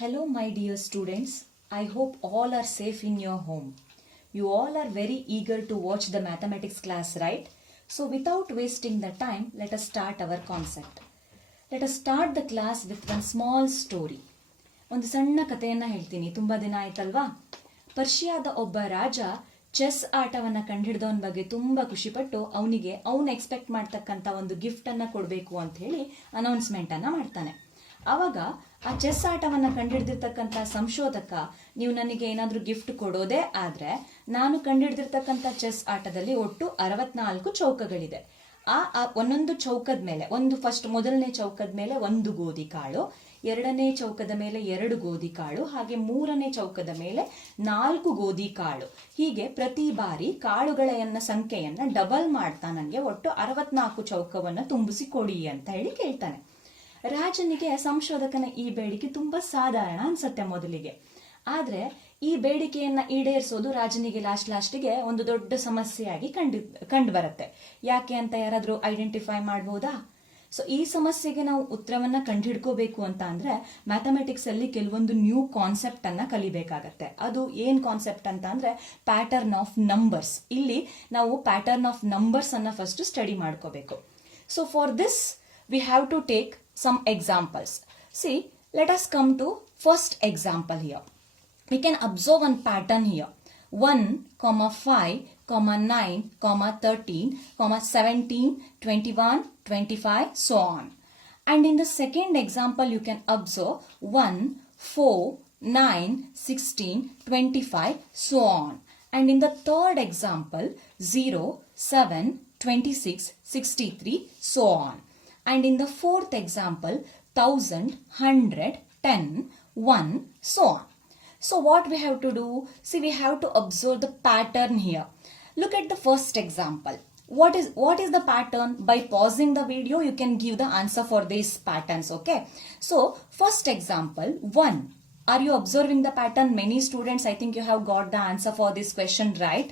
Hello, my dear students. I hope all are safe in your home. You all are very eager to watch the mathematics class, right? So, without wasting the time, let us start our concept. Let us start the class with one small story. ಒಂದು ಸಣ್ಣ ಕಥೆಯನ್ನು ಹೇಳ್ತೀನಿ. ತುಂಬ ದಿನ ಆಯ್ತಲ್ವಾ? ಪರ್ಷಿಯಾದ ಒಬ್ಬ ರಾಜ chess ಆಟವನ್ನು ಕಂಡುಹಿಡಿದವನ ಬಗ್ಗೆ ತುಂಬ ಖುಷಿಪಟ್ಟು ಅವನಿಗೆ ಅವನು ಎಕ್ಸ್ಪೆಕ್ಟ್ ಮಾಡ್ತಕ್ಕಂಥ ಒಂದು ಗಿಫ್ಟನ್ನು ಕೊಡಬೇಕು ಅಂತ ಹೇಳಿ ಅನೌನ್ಸ್ಮೆಂಟನ್ನು ಮಾಡ್ತಾನೆ. ಆವಾಗ ಆ ಚೆಸ್ ಆಟವನ್ನು ಕಂಡುಹಿಡಿದಿರ್ತಕ್ಕಂಥ ಸಂಶೋಧಕ, ನೀವು ನನಗೆ ಏನಾದರೂ ಗಿಫ್ಟ್ ಕೊಡೋದೇ ಆದರೆ ನಾನು ಕಂಡುಹಿಡಿದಿರ್ತಕ್ಕಂಥ ಚೆಸ್ ಆಟದಲ್ಲಿ ಒಟ್ಟು 64 ಚೌಕಗಳಿದೆ. ಆ ಒಂದೊಂದು ಚೌಕದ ಮೇಲೆ ಮೊದಲನೇ ಚೌಕದ ಮೇಲೆ 1 ಗೋಧಿ ಕಾಳು, ಎರಡನೇ ಚೌಕದ ಮೇಲೆ 2 ಗೋಧಿ ಕಾಳು, ಹಾಗೆ ಮೂರನೇ ಚೌಕದ ಮೇಲೆ 4 ಗೋಧಿ ಕಾಳು. ಹೀಗೆ ಪ್ರತಿ ಬಾರಿ ಕಾಳುಗಳ ಸಂಖ್ಯೆಯನ್ನ ಡಬಲ್ ಮಾಡ್ತಾ ನನಗೆ ಒಟ್ಟು 64 ಚೌಕವನ್ನು ತುಂಬಿಸಿ ಕೊಡಿ ಅಂತ ಹೇಳಿ ಕೇಳ್ತಾನೆ. ರಾಜನಿಗೆ ಸಂಶೋಧಕನ ಈ ಬೇಡಿಕೆ ತುಂಬಾ ಸಾಧಾರಣ ಅನ್ಸತ್ತೆ ಮೊದಲಿಗೆ. ಆದ್ರೆ ಈ ಬೇಡಿಕೆಯನ್ನ ಈಡೇರಿಸೋದು ರಾಜನಿಗೆ ಲಾಸ್ಟಿಗೆ ಒಂದು ದೊಡ್ಡ ಸಮಸ್ಯೆಯಾಗಿ ಕಂಡು ಬರುತ್ತೆ. ಯಾಕೆ ಅಂತ ಯಾರಾದ್ರೂ ಐಡೆಂಟಿಫೈ ಮಾಡಬಹುದಾ? ಸೊ ಈ ಸಮಸ್ಯೆಗೆ ನಾವು ಉತ್ತರವನ್ನ ಕಂಡುಹಿಡ್ಕೋಬೇಕು ಅಂತ ಅಂದ್ರೆ ಮ್ಯಾಥಮೆಟಿಕ್ಸ್ ಅಲ್ಲಿ ಕೆಲವೊಂದು ನ್ಯೂ ಕಾನ್ಸೆಪ್ಟ್ ಅನ್ನ ಕಲಿಬೇಕಾಗತ್ತೆ. ಅದು ಏನ್ ಕಾನ್ಸೆಪ್ಟ್ ಅಂತ ಅಂದ್ರೆ ಪ್ಯಾಟರ್ನ್ ಆಫ್ ನಂಬರ್ಸ್. ಇಲ್ಲಿ ನಾವು ಪ್ಯಾಟರ್ನ್ ಆಫ್ ನಂಬರ್ಸ್ ಅನ್ನ ಫಸ್ಟ್ ಸ್ಟಡಿ ಮಾಡ್ಕೋಬೇಕು. So for this we have to take some examples. See, let us come to first example here. We can observe one pattern here. 1, 5, 9, 13, 17, 21, 25, so on. And in the second example, you can observe 1, 4, 9, 16, 25, so on. And in the third example, 0, 7, 26, 63, so on. And in the fourth example, 1000, 100, 10, 1, so on. So what we have to do? See, we have to observe the pattern here. Look at the first example. What is the pattern? By pausing the video, you can give the answer for these patterns, okay? So, first example, 1. Are you observing the pattern? Many students, I think you have got the answer for this question right.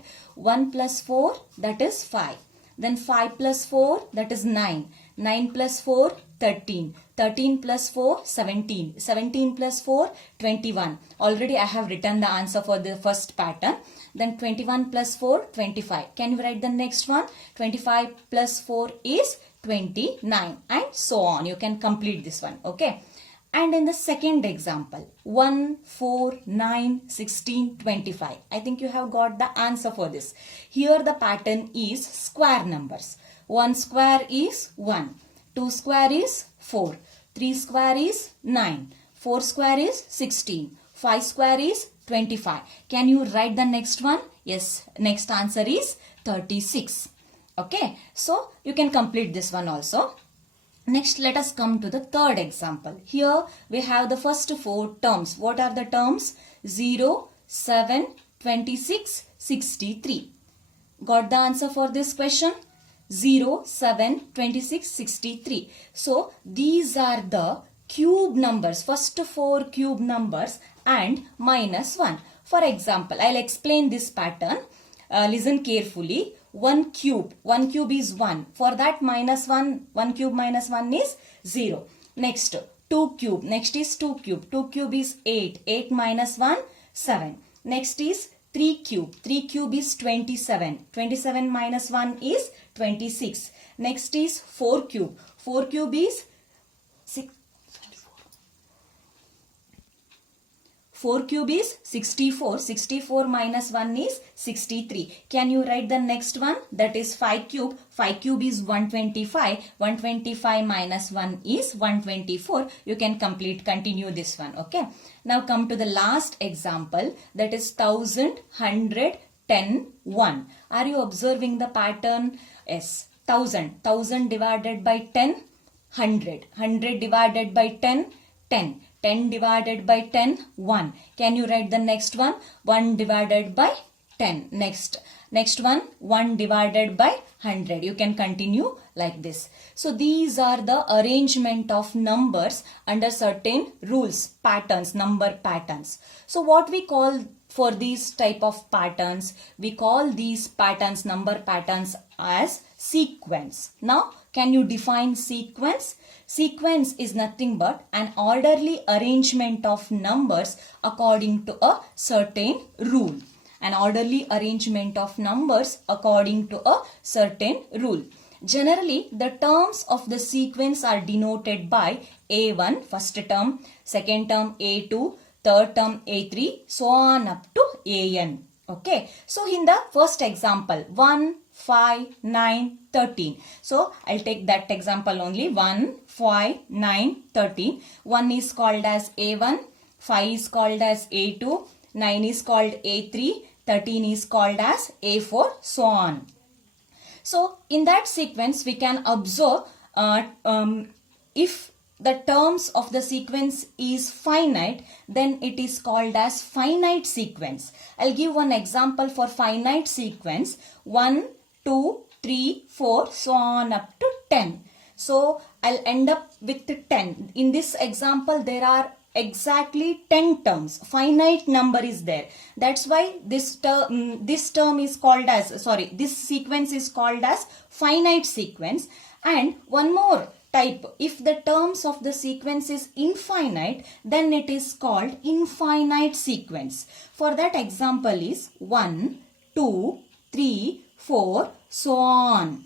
1 plus 4, that is 5. Then 5 plus 4, that is 9. 9 plus 4, 13. 13 plus 4, 17. 17 plus 4, 21. Already I have written the answer for the first pattern. Then 21 plus 4, 25. Can you write the next one? 25 plus 4 is 29. And so on. You can complete this one. Okay. And in the second example, 1, 4, 9, 16, 25. I think you have got the answer for this. Here the pattern is square numbers. 1 square is 1. 2 square is 4. 3 square is 9. 4 square is 16. 5 square is 25. Can you write the next one? Yes, next answer is 36. Okay, so you can complete this one also. Next, let us come to the third example. Here we have the first 4 terms. What are the terms? 0, 7, 26, 63. Got the answer for this question? 0, 7, 26, 63. So, these are the cube numbers. First 4 cube numbers and minus 1. For example, I'll explain this pattern. Listen carefully. 1 cube. 1 cube is 1. For that minus 1. 1 cube minus 1 is 0. Next 2 cube. Next is 2 cube. 2 cube is 8. 8 minus 1, 7. Next is 3 cube. 3 cube is 27. 27 minus 1 is 26. Next is 4 cube. 4 cube is 6. 4 cube is 64. 64 minus 1 is 63. Can you write the next one? That is 5 cube. 5 cube is 125. 125 minus 1 is 124. You can continue this one. Okay. Now come to the last example. That is 1000, 100, 10, 1. Are you observing the pattern? Yes. 1000. 1000 divided by 10, 100. 100 divided by 10, 10. 10 divided by 10, 1. Can you write the next one? 1 divided by 10. Next. Next one, 1 divided by 100. You can continue like this. So these are the arrangement of numbers under certain rules, patterns, number patterns. So what we call for these type of patterns, we call these patterns, number patterns, as sequence. Now, can you define sequence? Sequence is nothing but an orderly arrangement of numbers according to a certain rule. An orderly arrangement of numbers according to a certain rule. Generally, the terms of the sequence are denoted by A1, first term, second term A2, third term A3, so on up to AN. Okay. So, in the first example, 1, 5, 9, 13. So, I'll take that example only. 1, 5, 9, 13. 1 is called as A1, 5 is called as A2, 9 is called A3, 13 is called as A4, so on. So, in that sequence, we can observe if the terms of the sequence is finite, then it is called as finite sequence. I'll give one example for finite sequence. 1, 2, 3, 4, so on up to 10. So, I'll end up with 10. In this example, there are exactly 10 terms. Finite number is there. That's why this term is called as, sorry, this sequence is called as finite sequence. And one more type, if the terms of the sequence is infinite, then it is called infinite sequence. For that example is 1, 2, 3, 4, so on.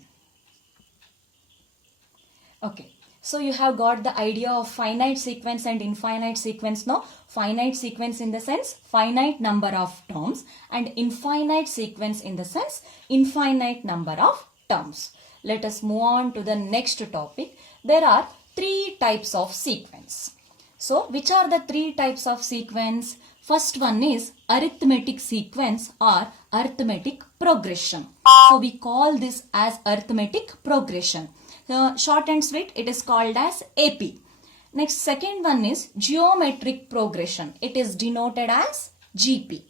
Okay. So you have got the idea of finite sequence and infinite sequence now. Finite sequence in the sense finite number of terms, and infinite sequence in the sense infinite number of terms. Let us move on to the next topic. There are 3 types of sequence. So which are the 3 types of sequence? First one is arithmetic sequence or arithmetic progression. So we call this as arithmetic progression. Short and sweet, it is called as AP. Next, second one is geometric progression. It is denoted as GP.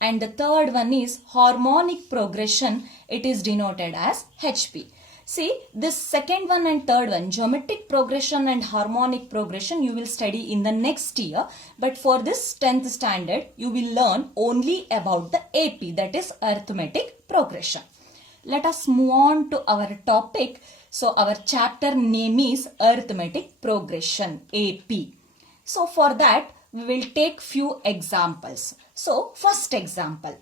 And the third one is harmonic progression. It is denoted as HP. See, this second one and third one, geometric progression and harmonic progression, you will study in the next year. But for this 10th standard, you will learn only about the AP, that is arithmetic progression. Let us move on to our topic. So, our chapter name is arithmetic progression, AP. So, for that, we will take few examples. So, first example.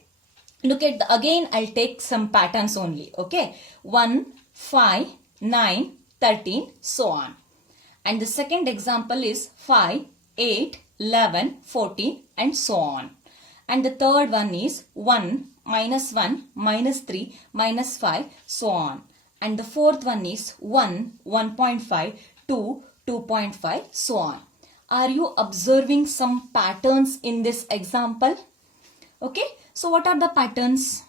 Look at the, again, I'll take some patterns only. Okay. 1, 5, 9, 13, so on. And the second example is 5, 8, 11, 14, and so on. And the third one is 1, -1, -3, -5, so on. And the fourth one is 1, 1.5, 2, 2.5, so on. Are you observing some patterns in this example? Okay. So what are the patterns?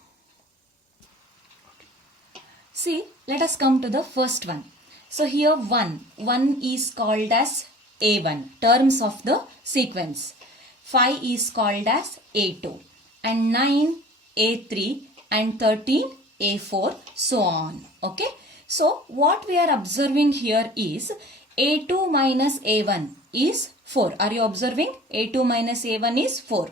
See, let us come to the first one. So here 1 is called as A1, terms of the sequence. 5 is called as A2, and 9 A3, and 13 A4, so on. Okay. So what we are observing here is A2 minus A1 is 4. Are you observing? A2 minus A1 is 4.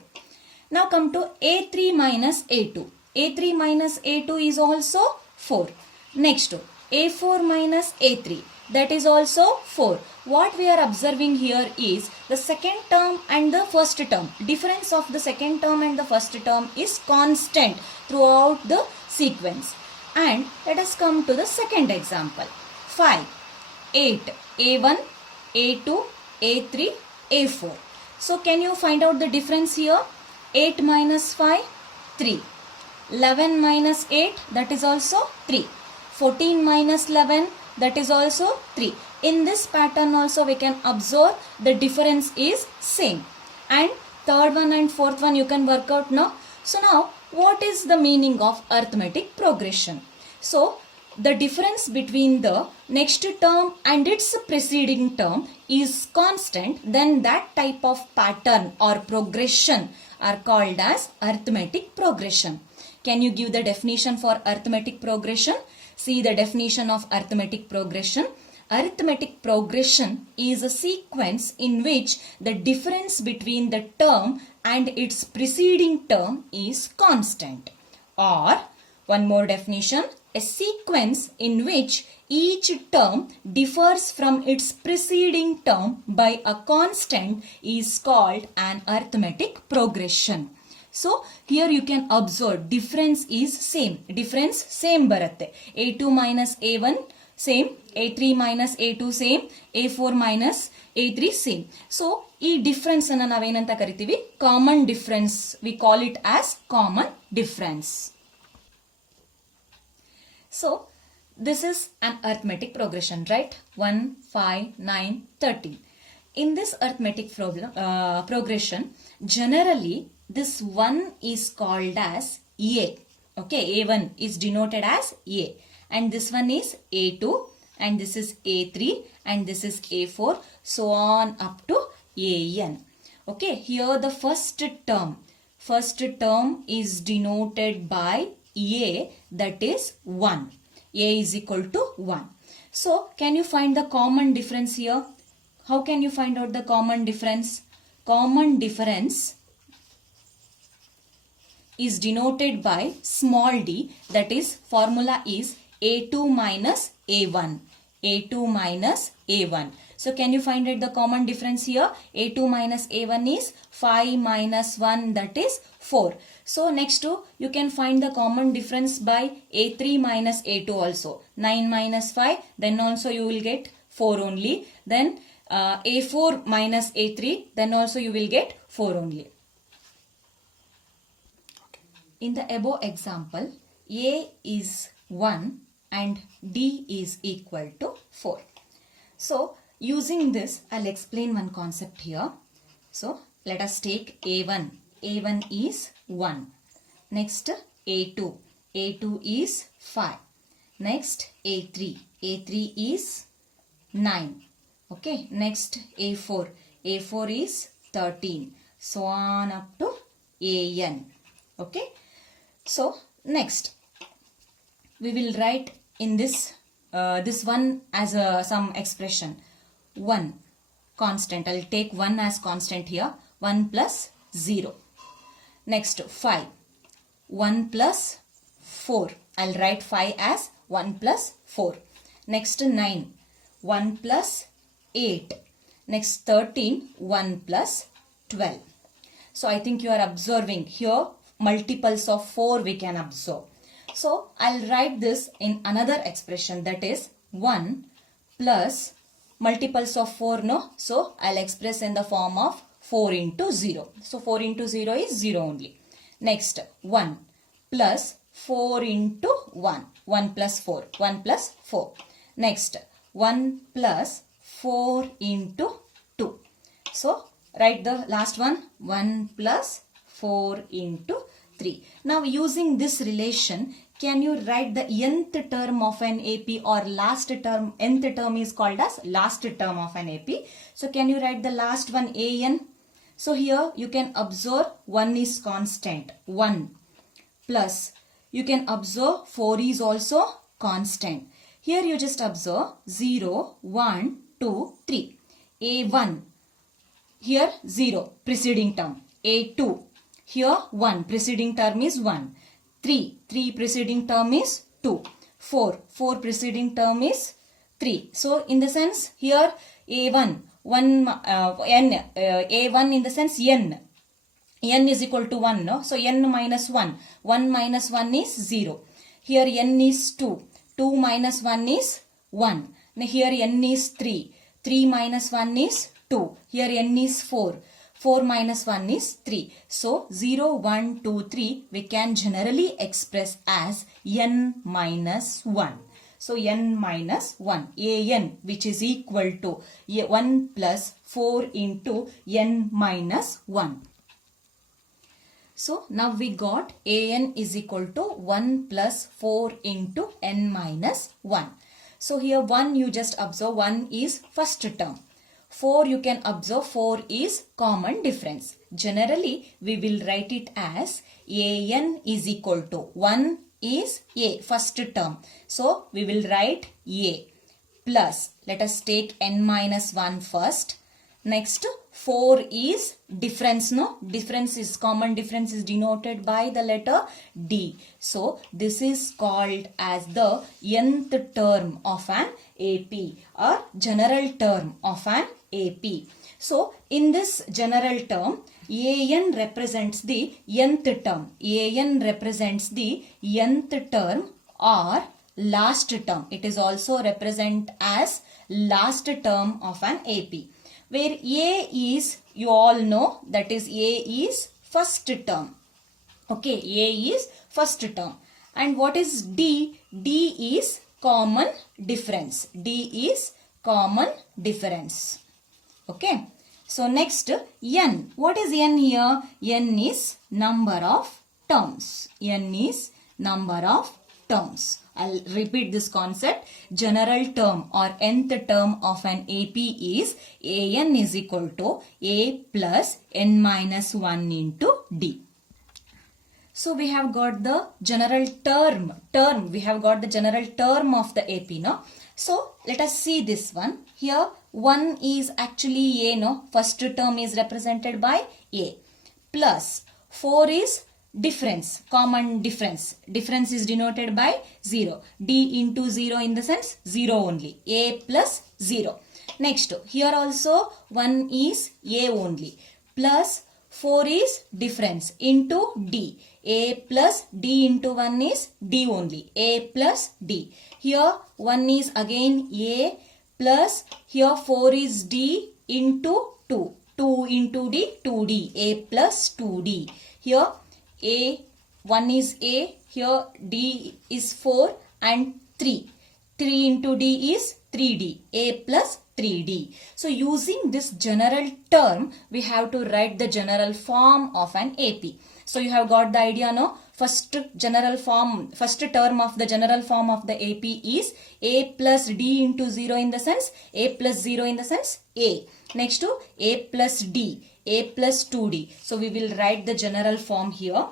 Now come to A3 minus A2. A3 minus A2 is also 4. Next to A4 minus A3. That is also 4. What we are observing here is the second term and the first term. Difference of the second term and the first term is constant throughout the sequence. And let us come to the second example. 5, 8, A1, A2, A3, A4. So can you find out the difference here? 8 minus 5, 3. 11 minus 8, that is also 3. 14 minus 11, that is also 3. In this pattern also we can observe the difference is same. And third one and fourth one you can work out now. So now what is the meaning of arithmetic progression? So the difference between the next term and its preceding term is constant, then that type of pattern or progression are called as arithmetic progression. Can you give the definition for arithmetic progression? See the definition of arithmetic progression. Arithmetic progression is a sequence in which the difference between the term and its preceding term is constant. Or, one more definition, a sequence in which each term differs from its preceding term by a constant is called an arithmetic progression. So, here you can observe difference is same. Difference same baratte. A2 minus A1 same. A3 minus A2 same. A4 minus A3 same. So, ee difference anna navenanta karitivi common difference. We call it as common difference. So, this is an arithmetic progression, right? 1, 5, 9, 13. In this arithmetic progression, generally this 1 is called as A. Okay, A1 is denoted as A. And this one is A2 and this is A3 and this is A4, so on up to AN. Okay, here the first term is denoted by A, that is 1. A is equal to 1. So, can you find the common difference here? How can you find out the common difference? Common difference is denoted by small d, that is formula is A2 minus A1. A2 minus A1. So, can you find out the common difference here? A2 minus A1 is 5 minus 1, that is 4. So, next to you can find the common difference by A3 minus A2 also. 9 minus 5, then also you will get 4 only. Then A4 minus A3, then also you will get 4 only. In the above example, A is 1 and D is equal to 4. So, using this, I'll explain one concept here. So, let us take A1. A1 is 1. Next, A2. A2 is 5. Next, A3. A3 is 9. Okay. Next, A4. A4 is 13. So on up to AN. Okay. So, next, we will write in this one as some expression. 1 constant. I'll take 1 as constant here. 1 plus 0. Next, 5. 1 plus 4. I'll write 5 as 1 plus 4. Next, 9. 1 plus 8. Next, 13. 1 plus 12. So, I think you are observing here multiples of 4 we can observe. So, I'll write this in another expression, that is 1 plus multiples of 4, no? So, I'll express in the form of 4 into 0. So, 4 into 0 is 0 only. Next, 1 plus 4 into 1. 1 plus 4. 1 plus 4. Next, 1 plus 4 into 2. So, write the last one. 1 plus 4 into 3. Now, using this relation, can you write the nth term of an AP or last term? Nth term is called as last term of an AP. So, can you write the last one AN? So, here you can observe 1 is constant. 1 plus, you can observe 4 is also constant. Here you just observe 0, 1, 2, 3. A1, here 0, preceding term. A2, here 1, preceding term is 1. 3, preceding term is 2. 4, preceding term is 3. So, in the sense here A1, A1 in the sense n. N is equal to 1, no? So, n minus 1. 1 minus 1 is 0. Here n is 2. 2 minus 1 is 1. Now, here n is 3. 3 minus 1 is 2. Here n is 4. 4 minus 1 is 3. So, 0, 1, 2, 3 we can generally express as n minus 1. So, n minus 1. AN which is equal to 1 plus 4 into n minus 1. So, now we got AN is equal to 1 plus 4 into n minus 1. So, here 1 you just observe 1 is first term. 4 you can observe 4 is common difference. Generally, we will write it as an is equal to 1 is a, first term. So, we will write a plus, let us take n minus 1 first. Next, 4 is difference, no? Difference is, common difference is denoted by the letter D. So, this is called as the nth term of an AP or general term of an AP. So, in this general term, an represents the nth term. An represents the nth term or last term. It is also represent as last term of an AP. Where A is, you all know, that is A is first term. Okay, A is first term. And what is D? D is common difference. D is common difference. Okay. So next, N. What is N here? N is number of terms. N is number of terms. I'll repeat this concept. General term or nth term of an AP is an is equal to a plus n minus 1 into d. So we have got the general term. We have got the general term of the AP, no? So let us see this one. Here 1 is actually a, no? First term is represented by a. Plus 4 is difference, common difference. Difference is denoted by 0. D into 0 in the sense 0 only. A plus 0. Next, here also 1 is A only. Plus 4 is difference into D. A plus D into 1 is D only. A plus D. Here 1 is again A plus here 4 is D into 2. 2 into D, 2D. A plus 2D. Here A, 1 is A, here D is 4 and 3. 3 into D is 3D, A plus 3D. So using this general term, we have to write the general form of an AP. So you have got the idea, no? First term of the general form of the AP is A plus D into 0 in the sense, A plus 0 in the sense A. Next to A plus D, A plus 2D. So we will write the general form here.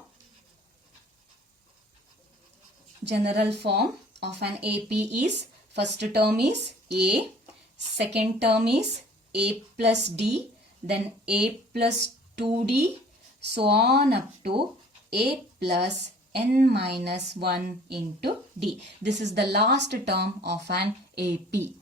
General form of an AP is, first term is A, second term is A plus D, then A plus 2D, so on up to A plus n minus 1 into D. This is the last term of an AP.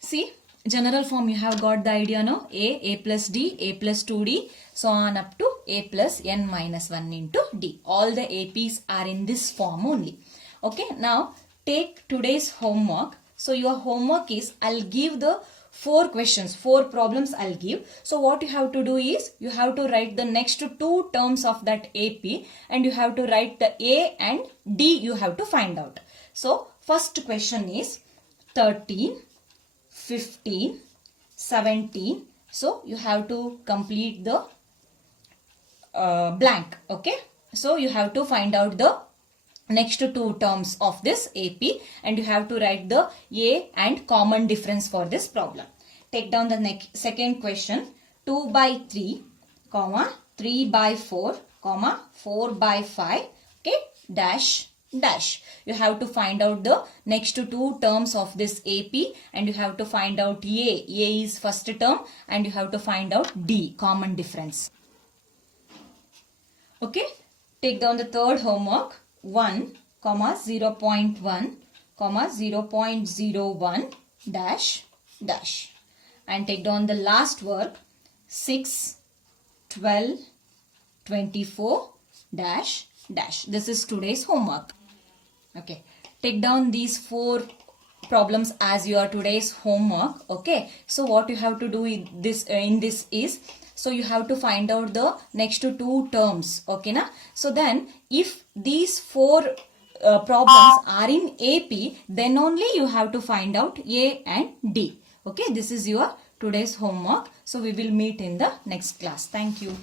See, general form you have got the idea, no? A plus D, A plus 2D, so on up to A plus n minus 1 into D. All the APs are in this form only. Okay, now take today's homework. So your homework is, I'll give the 4 questions, 4 problems I'll give. So what you have to do is, you have to write the next 2 terms of that AP and you have to write the A and D you have to find out. So first question is 13, 15, 17. So you have to complete the blank. Okay. So you have to find out the next 2 terms of this AP and you have to write the A and common difference for this problem. Take down the second question. 2 by 3, 3 by 4, 4 by 5, okay, dash, dash. You have to find out the next 2 terms of this AP and you have to find out A. A is first term and you have to find out D, common difference. Okay, take down the third homework. 1, 0.1, 0.01, dash, dash. And take down the last work. 6, 12, 24, dash, dash. This is today's homework. Okay. Take down these 4 problems as your today's homework. Okay. So what you have to do in this is, so you have to find out the next 2 terms. Okay, na? So then if these 4 problems are in AP, then only you have to find out A and D. Okay, this is your today's homework. So we will meet in the next class. Thank you.